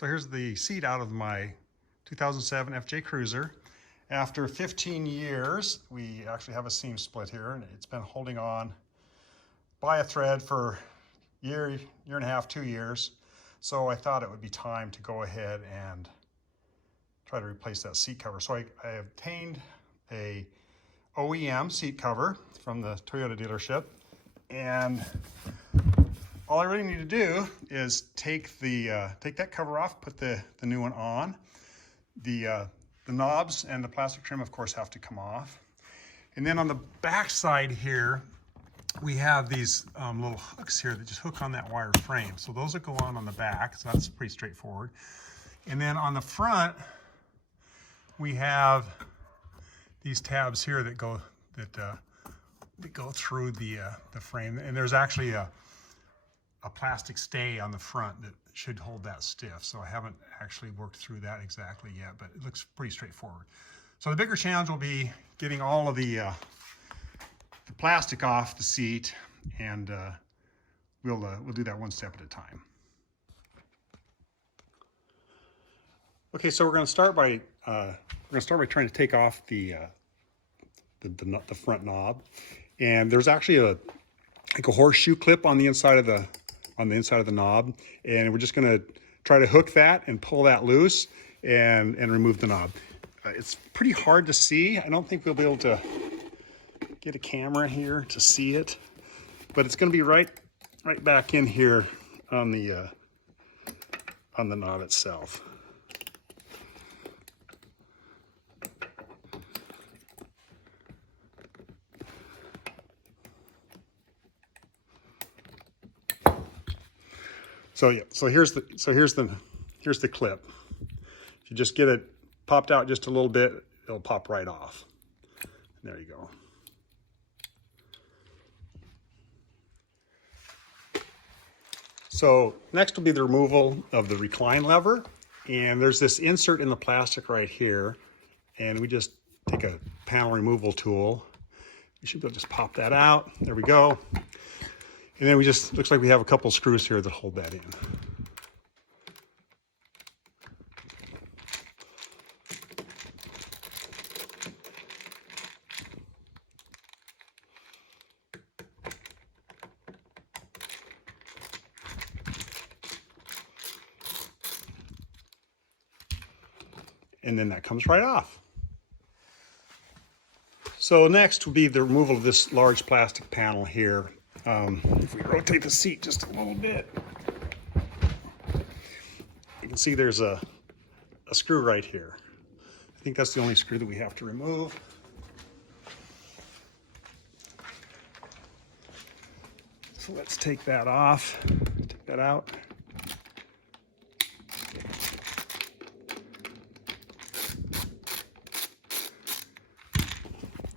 So here's the seat out of my 2007 FJ Cruiser. After 15 years, we actually have a seam split here, and it's been holding on by a thread for year and a half, 2 years. So I thought it would be time to go ahead and try to replace that seat cover. So I obtained a OEM seat cover from the Toyota dealership, and all I really need to do is take that cover off, put the new one on. The knobs and the plastic trim, of course, have to come off. And then on the back side here, we have these little hooks here that just hook on that wire frame. So those will go on the back, so that's pretty straightforward. And then on the front, we have these tabs here that go through the frame. And there's actually a plastic stay on the front that should hold that stiff. So I haven't actually worked through that exactly yet, but it looks pretty straightforward. So the bigger challenge will be getting all of the plastic off the seat, and we'll do that one step at a time. Okay, so we're going to start by trying to take off the front knob, and there's actually a horseshoe clip on the inside of the knob, and we're just going to try to hook that and pull that loose and remove the knob. It's pretty hard to see. I don't think we'll be able to get a camera here to see it, but it's going to be right back in here on the knob itself. So here's the clip. If you just get it popped out just a little bit, it'll pop right off. There you go. So next will be the removal of the recline lever, and there's this insert in the plastic right here, and we just take a panel removal tool. You should be able to just pop that out. There we go. And then looks like we have a couple screws here that hold that in. And then that comes right off. So next will be the removal of this large plastic panel here. If we rotate the seat just a little bit, you can see there's a screw right here. I think that's the only screw that we have to remove. So let's take that off, take that out.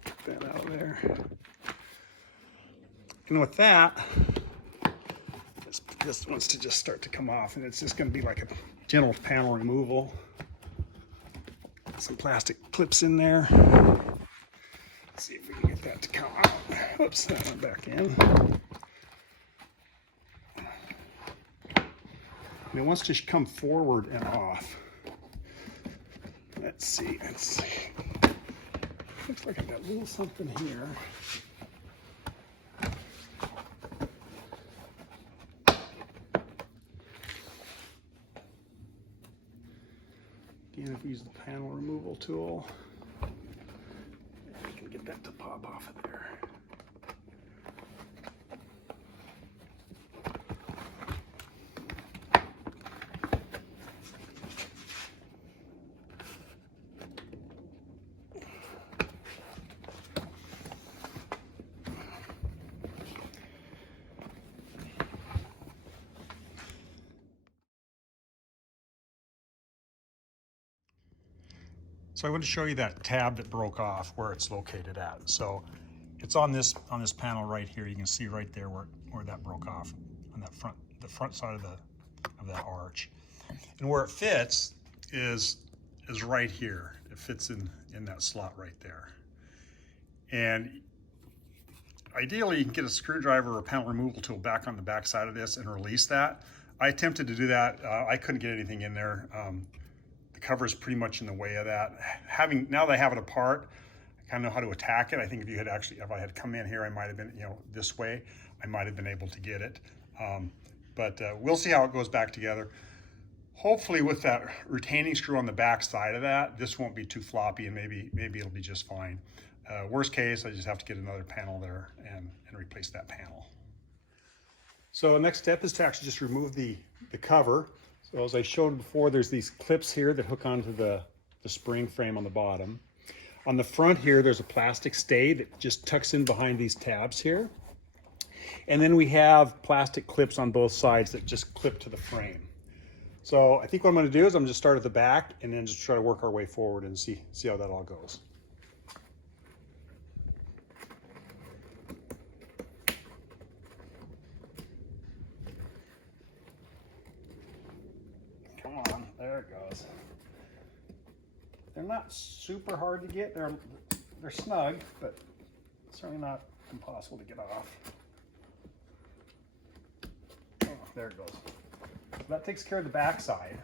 Get that out of there. And with that, this wants to just start to come off, and it's just going to be like a gentle panel removal. Some plastic clips in there. Let's see if we can get that to come out. Oops, that went back in. And it wants to come forward and off. Let's see. Looks like I've got a little something here. Again, if we use the panel removal tool, we can get that to pop off of there. So I want to show you that tab that broke off, where it's located at. So it's on this panel right here. You can see right there where that broke off on the front side of that arch. And where it fits is right here. It fits in that slot right there. And ideally, you can get a screwdriver or a panel removal tool back on the back side of this and release that. I attempted to do that. I couldn't get anything in there. The cover is pretty much in the way of that. Now that I have it apart, I kind of know how to attack it. I think if I had come in here, I might have been, this way, I might have been able to get it. But we'll see how it goes back together. Hopefully with that retaining screw on the back side of that, this won't be too floppy, and maybe it'll be just fine. Worst case, I just have to get another panel there and replace that panel. So the next step is to actually just remove the cover. So as I showed before, there's these clips here that hook onto the spring frame on the bottom. On the front here, there's a plastic stay that just tucks in behind these tabs here. And then we have plastic clips on both sides that just clip to the frame. So I think what I'm going to do is I'm just start at the back and then just try to work our way forward and see how that all goes. Come on, there it goes. They're not super hard to get. They're snug, but certainly not impossible to get off. Oh, there it goes. So that takes care of the back side.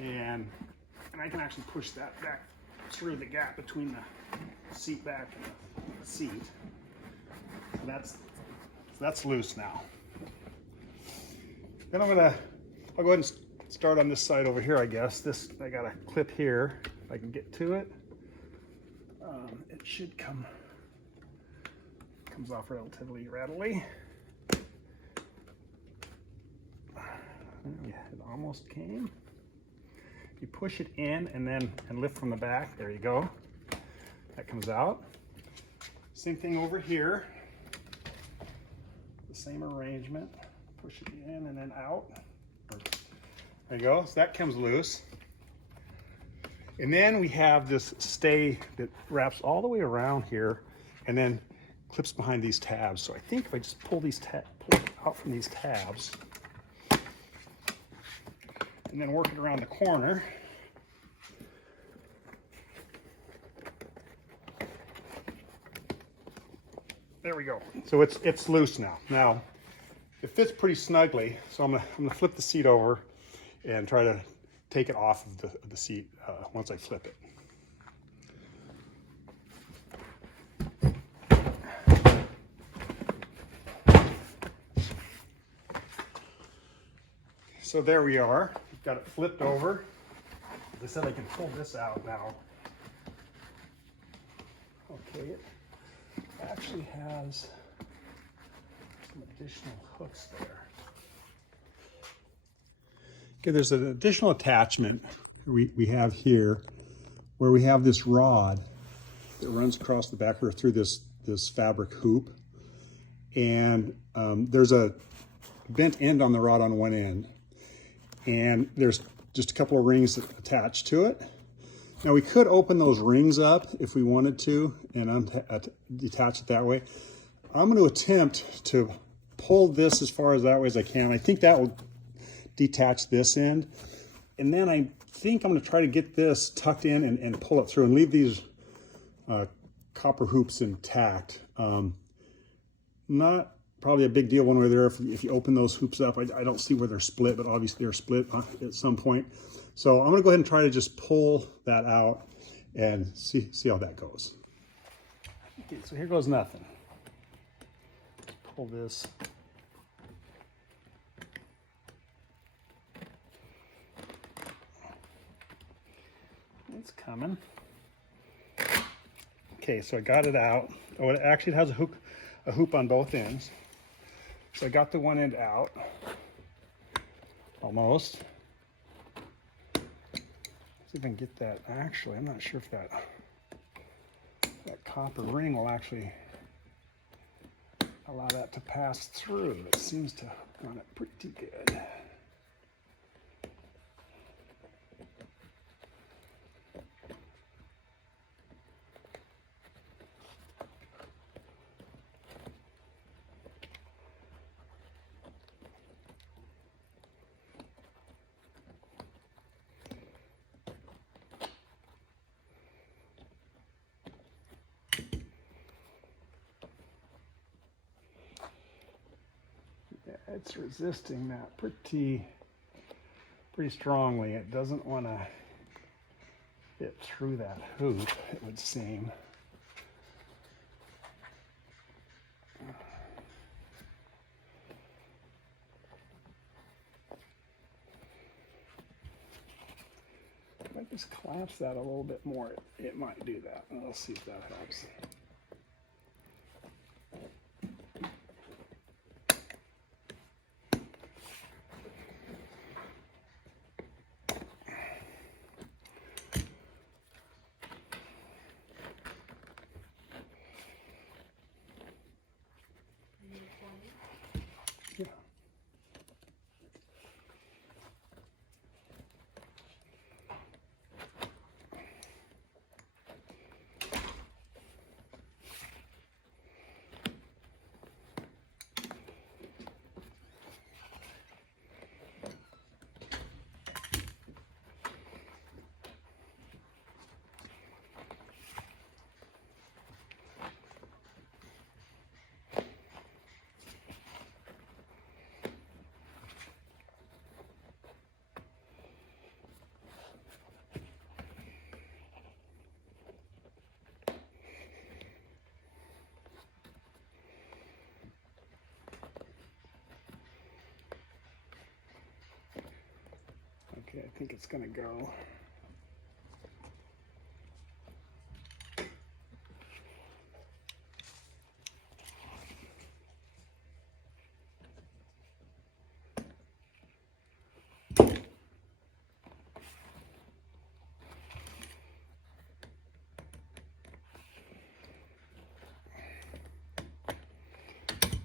And I can actually push that back through the gap between the seat back and the seat. So that's loose now. Then I'll go ahead and start on this side over here, I guess. I got a clip here. If I can get to it, it should comes off relatively readily. It almost came. You push it in and lift from the back. There you go. That comes out. Same thing over here. The same arrangement. Push it in and then out. There you go. So that comes loose. And then we have this stay that wraps all the way around here and then clips behind these tabs. So I think if I just pull it out from these tabs and then work it around the corner, there we go. So it's loose now. Now it fits pretty snugly. So I'm gonna flip the seat over and try to take it off of the seat once I flip it. So there we are. We've got it flipped over. As I said, I can pull this out now. Okay, it actually has some additional hooks there. Okay, there's an additional attachment we have here where we have this rod that runs across the back or through this fabric hoop. And there's a bent end on the rod on one end. And there's just a couple of rings attached to it. Now we could open those rings up if we wanted to and detach it that way. I'm going to attempt to pull this as far as that way as I can. I think that will detach this end. And then I think I'm going to try to get this tucked in and pull it through and leave these copper hoops intact. Not probably a big deal one way or the other if you open those hoops up. I don't see where they're split, but obviously they're split at some point. So I'm going to go ahead and try to just pull that out and see how that goes. Okay, so here goes nothing. Pull this. It's coming. Okay, so I got it out. Oh, it actually has a hoop on both ends. So I got the one end out, almost. See if I can get that. Actually, I'm not sure if that copper ring will actually allow that to pass through. It seems to run it pretty good. it's resisting that pretty strongly. It doesn't want to fit through that hoop, it would seem. If I just clamps that a little bit more, it might do that. Let's see if that helps. Yeah. Okay, I think it's going to go.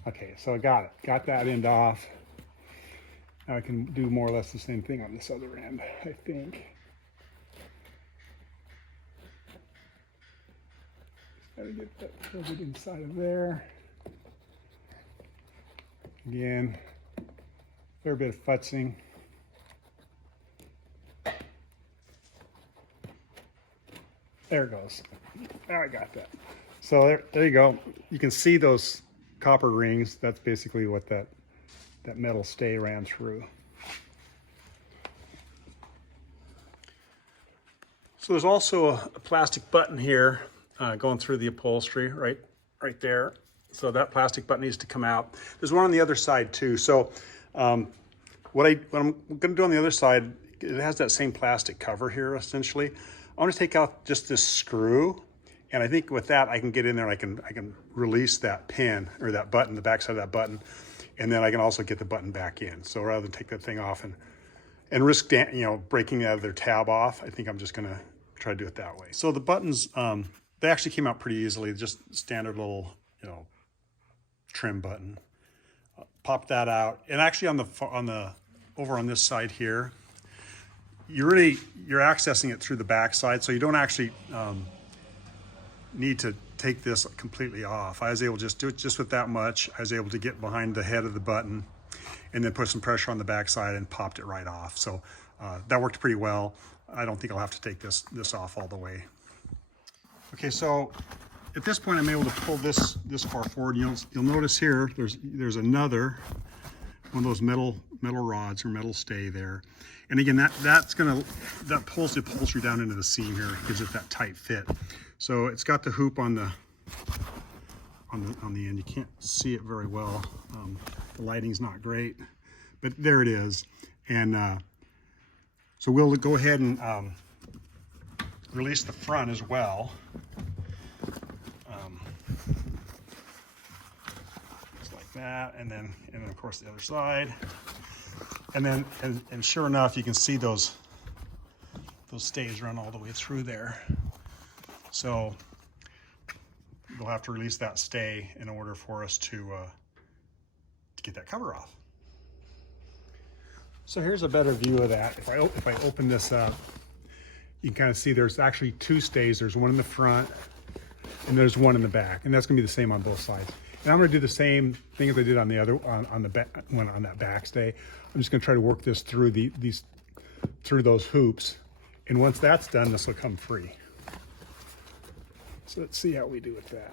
Okay, so I got it. Got that end off. Now I can do more or less the same thing on this other end, I think. Just gotta get that filled inside of there. Again, fair bit of futzing. There it goes. Now I got that. So there you go. You can see those copper rings. That's basically what that metal stay ran through. So there's also a plastic button here going through the upholstery right there. So that plastic button needs to come out. There's one on the other side too. So what I'm going to do on the other side, it has that same plastic cover here essentially. I want to take out just this screw, and I think with that I can get in there. I can release that pin or that button, the back side of that button, and then I can also get the button back in. So rather than take that thing off and risk breaking the other tab off, I think I'm just going to try to do it that way. So the buttons, they actually came out pretty easily. Just standard little trim button. Pop that out, and actually over on this side here, you're accessing it through the back side, so you don't actually need to take this completely off. I was able to just do it just with that much. I was able to get behind the head of the button and then put some pressure on the back side and popped it right off. So that worked pretty well. I don't think I'll have to take this off all the way. Okay, so at this point I'm able to pull this far forward. You'll notice here there's another one of those metal rods or metal stay there. And again, that pulls the upholstery down into the seam here, gives it that tight fit. So it's got the hoop on the end. You can't see it very well. The lighting's not great, but there it is. And so we'll go ahead and release the front as well. Just like that, and then of course the other side. And then and sure enough, you can see those stays run all the way through there. So we'll have to release that stay in order for us to get that cover off. So here's a better view of that. If I open this up, you can kind of see there's actually two stays. There's one in the front and there's one in the back, and that's gonna be the same on both sides. And I'm gonna do the same thing as I did on the other on the back one on that back stay. I'm just gonna try to work this through through those hoops, and once that's done, this will come free. So let's see how we do with that.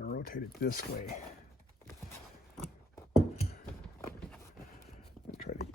kind of rotate it this way. Try to.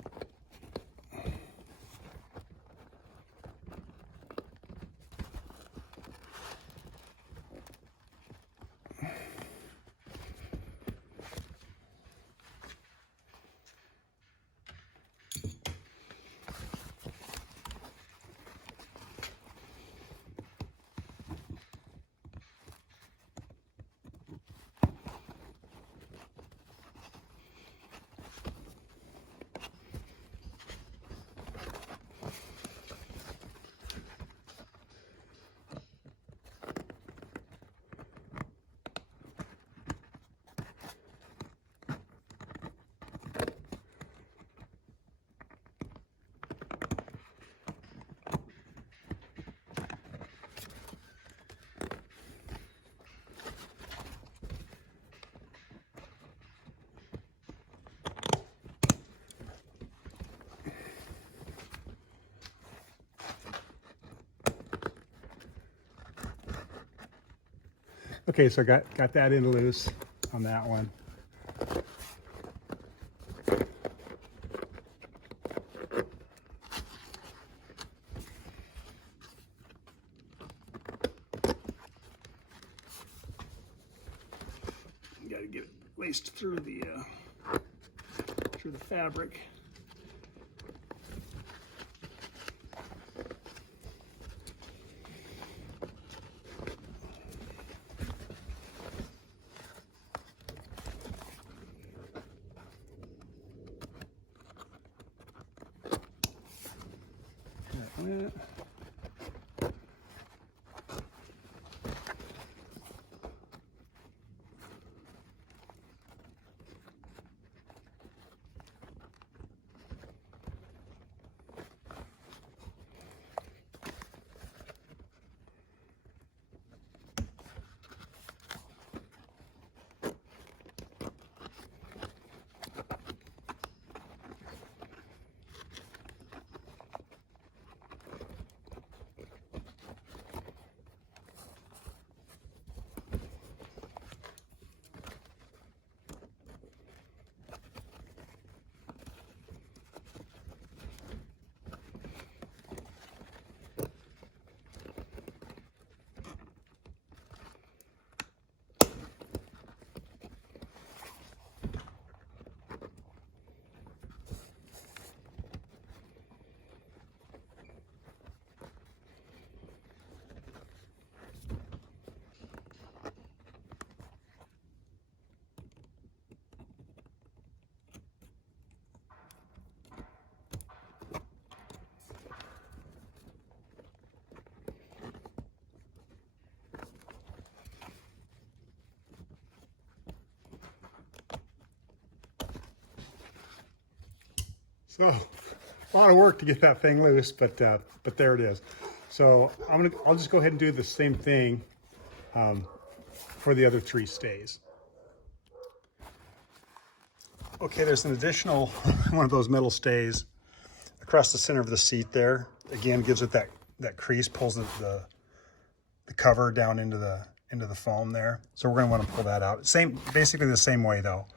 Okay, so I got that in loose on that one. You got to get it laced through the fabric. So a lot of work to get that thing loose, but there it is. So I'll just go ahead and do the same thing for the other 3 stays. Okay, there's an additional one of those metal stays across the center of the seat there. Again, gives it that crease, pulls the cover down into the foam there. So we're going to want to pull that out. Basically the same way though.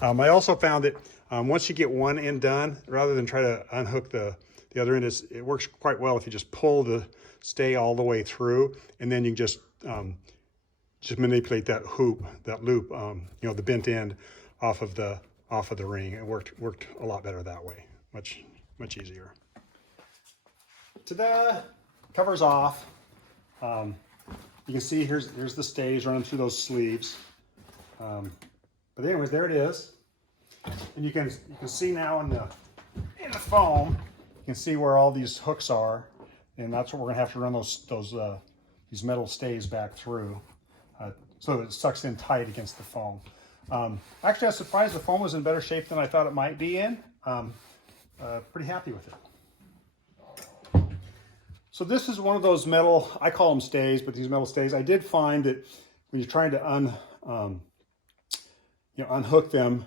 I also found that once you get one end done, rather than try to unhook the other end, it works quite well if you just pull the stay all the way through, and then you can just manipulate that loop, the bent end off of the ring. It worked a lot better that way. Much easier. Ta-da! Cover's off. You can see here's the stays running through those sleeves. But anyways, there it is. And you can see now in the foam, you can see where all these hooks are, and that's what we're gonna have to run these metal stays back through, so it sucks in tight against the foam. Actually, I was surprised the foam was in better shape than I thought it might be in. Pretty happy with it. So this is one of those metal, I call them stays, but these metal stays, I did find that when you're trying to unhook them,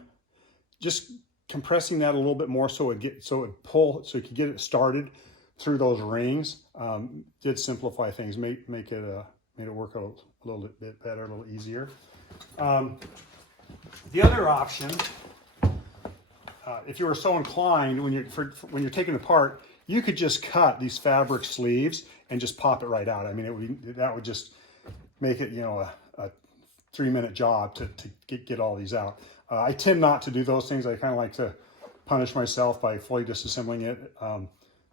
just compressing that a little bit more so you could get it started through those rings, did simplify things, made it work a little bit better, a little easier. The other option, if you were so inclined, when you're taking it apart, you could just cut these fabric sleeves and just pop it right out. I mean, that would just make it, you know, a 3-minute job to get all these out. I tend not to do those things. I kind of like to punish myself by fully disassembling it,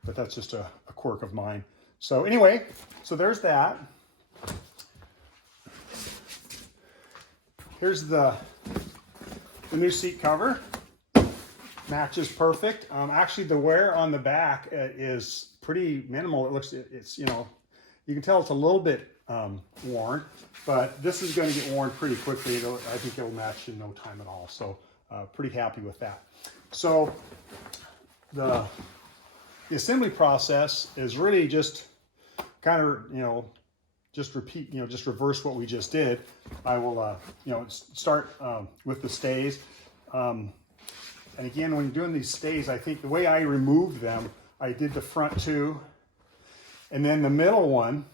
but that's just a quirk of mine. So anyway, so there's that. Here's the new seat cover. Matches perfect. Actually, the wear on the back is pretty minimal. It's you know, you can tell it's a little bit worn, but this is going to get worn pretty quickly. I think it'll match in no time at all. So pretty happy with that. So the assembly process is really just kind of, you know, just repeat, you know, just reverse what we just did. I will, you know, start with the stays. And again, when you're doing these stays, I think the way I removed them, I did the front two and then the middle one.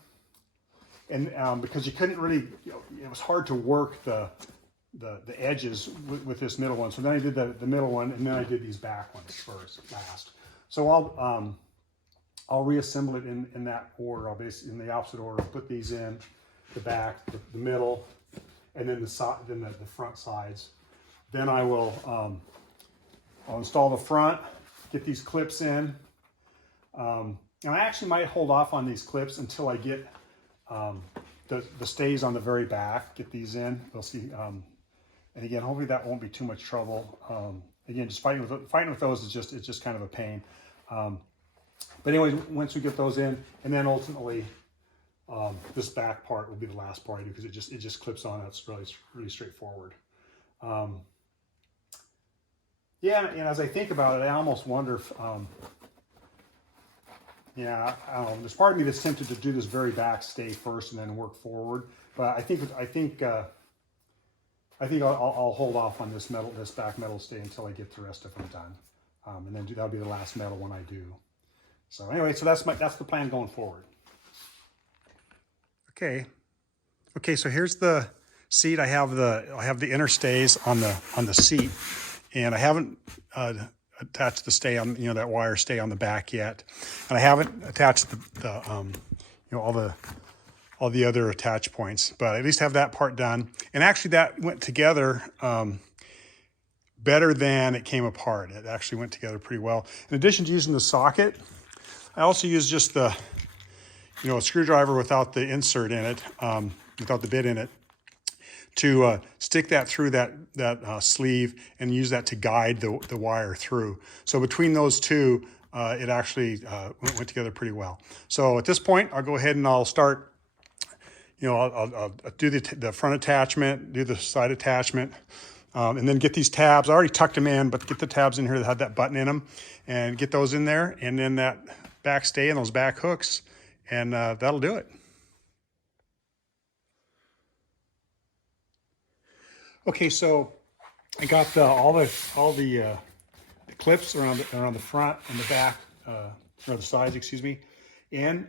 And because you couldn't really, you know, it was hard to work the edges with this middle one. So then I did the middle one, and then I did these back ones last. So I'll reassemble it in that order. I'll basically in the opposite order. Put these in the back, the middle, and then the front sides. Then I will I'll install the front, get these clips in. And I actually might hold off on these clips until I get the stays on the very back. Get these in. We'll see. And again, hopefully that won't be too much trouble. Again, just fighting with those is just kind of a pain. But anyway, once we get those in, and then ultimately this back part will be the last part I do because it just clips on. It's really straightforward. Yeah, and as I think about it, I almost wonder if yeah, I don't know. There's part of me that's tempted to do this very back stay first and then work forward. But I think I'll hold off on this back metal stay until I get the rest of them done, and then that'll be the last metal one I do. So anyway, so that's the plan going forward. Okay. So here's the seat. I have the inner stays on the seat, and I haven't attached the stay on, you know, that wire stay on the back yet, and I haven't attached the you know, all the other attach points, but at least have that part done. And actually that went together better than it came apart. It actually went together pretty well. In addition to using the socket, I also used just the, you know, a screwdriver without the insert in it, without the bit in it, to stick that through that sleeve and use that to guide the wire through. So between those two, it actually went together pretty well. So at this point, I'll go ahead and I'll start, you know, I'll do the front attachment, do the side attachment, and then get these tabs. I already tucked them in, but get the tabs in here that have that button in them and get those in there, and then that back stay and those back hooks, and that'll do it. Okay, so I got all the clips around the front and the back, or the sides, excuse me, and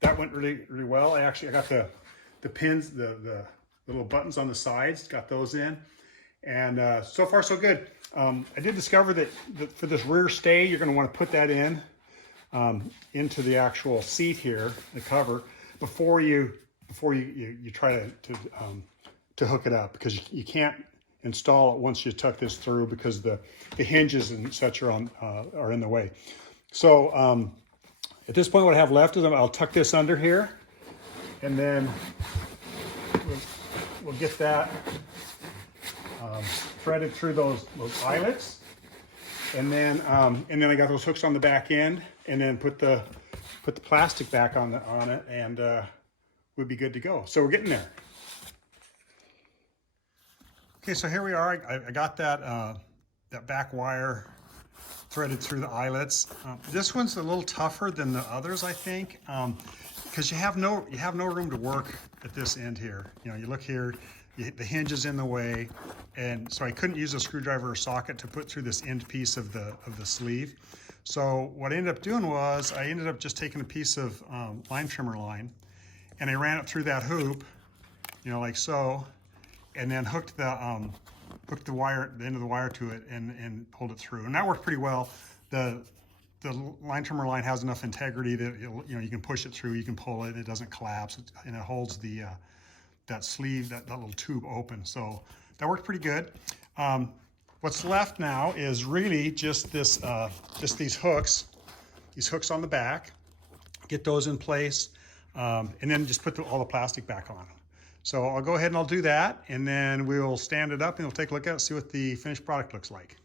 that went really well. I got the pins, the little buttons on the sides, got those in, and so far so good. I did discover that for this rear stay, you're going to want to put that in into the actual seat here, the cover, before you try to hook it up, because you can't install it once you tuck this through, because the hinges and such are in the way. So at this point, what I have left is I'll tuck this under here, and then we'll get that threaded through those eyelets, and then I got those hooks on the back end, and then put the plastic back on it, and we'd be good to go. So we're getting there. Okay, so here we are. I got that back wire threaded through the eyelets. This one's a little tougher than the others, I think, because you have no room to work at this end here. You know, you look here, the hinge is in the way, and so I couldn't use a screwdriver or socket to put through this end piece of the sleeve. So what I ended up doing was I ended up just taking a piece of line trimmer line, and I ran it through that hoop, you know, like so. and then hooked the wire, the end of the wire to it, and pulled it through, and that worked pretty well. The line trimmer line has enough integrity that you can push it through, you can pull it, it doesn't collapse, and it holds the that sleeve, that little tube open. So that worked pretty good. What's left now is really just this, just these hooks on the back. Get those in place, and then just put all the plastic back on. So I'll go ahead and I'll do that, and then we'll stand it up and we'll take a look at it, see what the finished product looks like.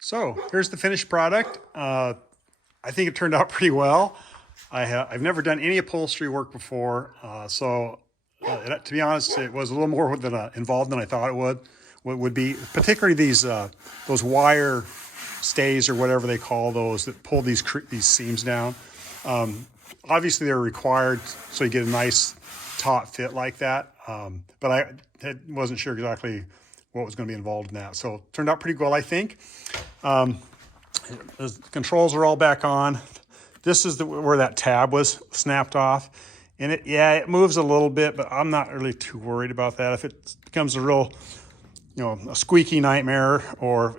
So here's the finished product. I think it turned out pretty well. I've never done any upholstery work before, so to be honest, it was a little more involved than I thought it would be. Particularly those wire stays or whatever they call those that pull these seams down. Obviously, they're required so you get a nice taut fit like that. But I wasn't sure exactly what was going to be involved in that. So it turned out pretty well, I think. The controls are all back on. This is where that tab was snapped off. And it moves a little bit, but I'm not really too worried about that. If it becomes a real, a squeaky nightmare, or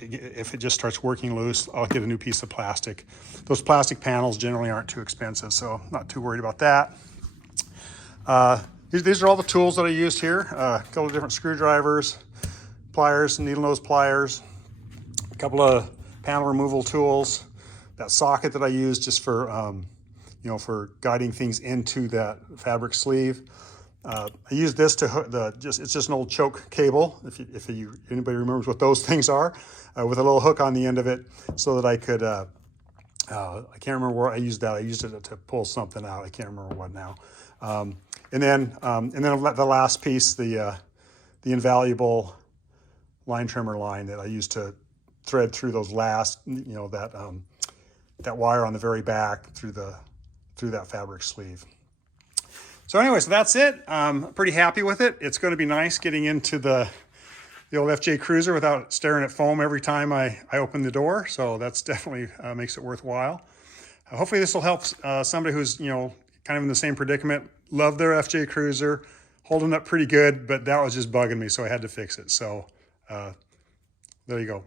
if it just starts working loose, I'll get a new piece of plastic. Those plastic panels generally aren't too expensive, so I'm not too worried about that. These are all the tools that I used here. A couple of different screwdrivers, pliers, needle nose pliers, a couple of panel removal tools, that socket that I used just for for guiding things into that fabric sleeve. I used this to hook it's just an old choke cable, if anybody remembers what those things are, with a little hook on the end of it, so that I could, I can't remember where I used that. I used it to pull something out. I can't remember what now. And then the last piece, the invaluable line trimmer line that I used to thread through those last, that wire on the very back through that fabric sleeve. So anyway, so that's it. I'm pretty happy with it. It's going to be nice getting into the old FJ Cruiser without staring at foam every time I open the door. So that's definitely makes it worthwhile. Hopefully this will help somebody who's, kind of in the same predicament. Love their FJ Cruiser, holding up pretty good, but that was just bugging me, so I had to fix it. So there you go.